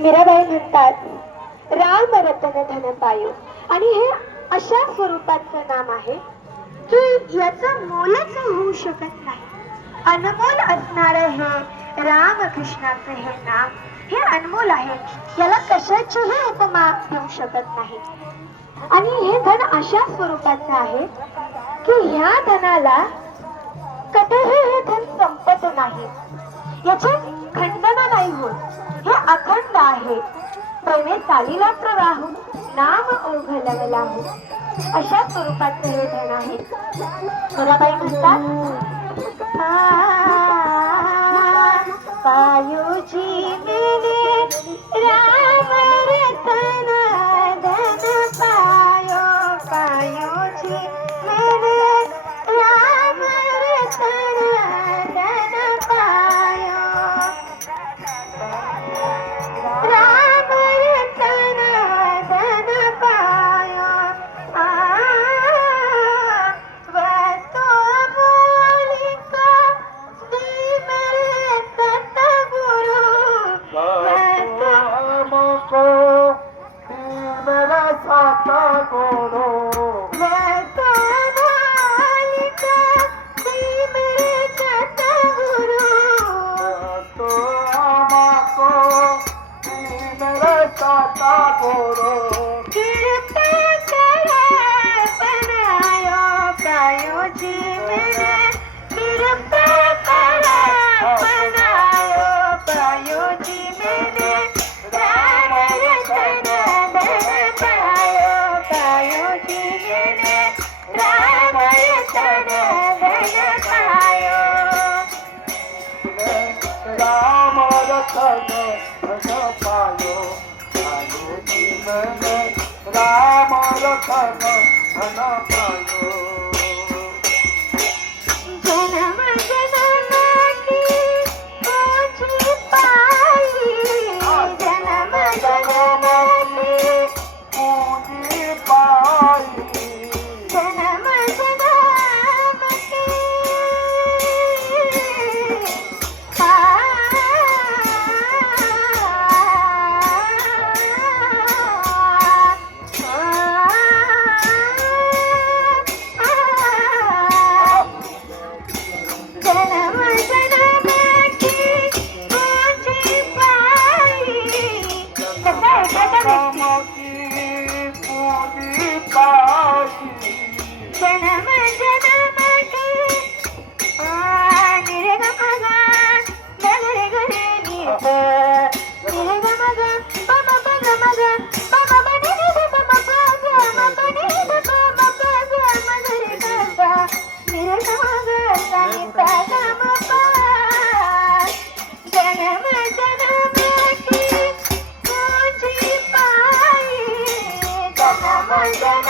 मीराबाई म्हणतात राम रतन धन पायो. आणि हे अशा स्वरूपाचं नाम आहे की याचं मोलच होऊ शकत नाही. अनमोल असणार हे रामकृष्णाचं हे नाम हे अनमोल आहे. याला कशाचीही उपमा देऊ शकत नाही. आणि हे धन अशा स्वरूपाचं आहे की ह्या धनाला कधीही हे धन संपत नाही. याच्यात खंडन नाही होत. हे अखंड आहे. प्रेमे चालीला प्रवाहू नाम ओघलवला हो अशा स्वरूपात हे धन आहे. मुलाबाई म्हणतात पायूची খানা খানা পায়ো Bye.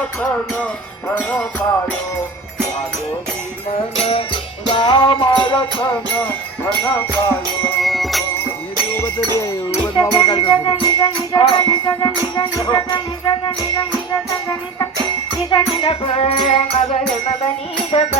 రతను ధనపాడు రాజు రామ రతను ధనపాడు నిజ నిజ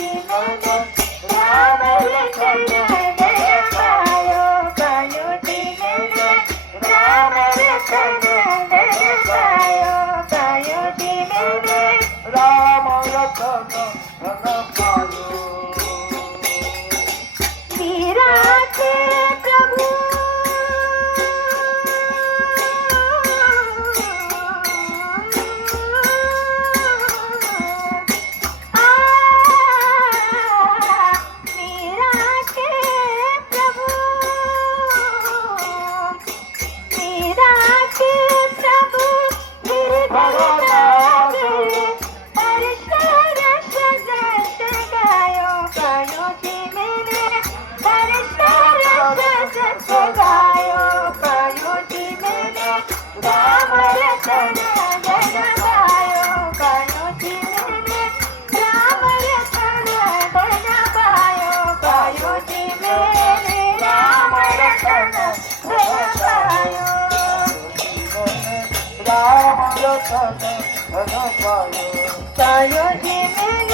ভগবান I'm not mene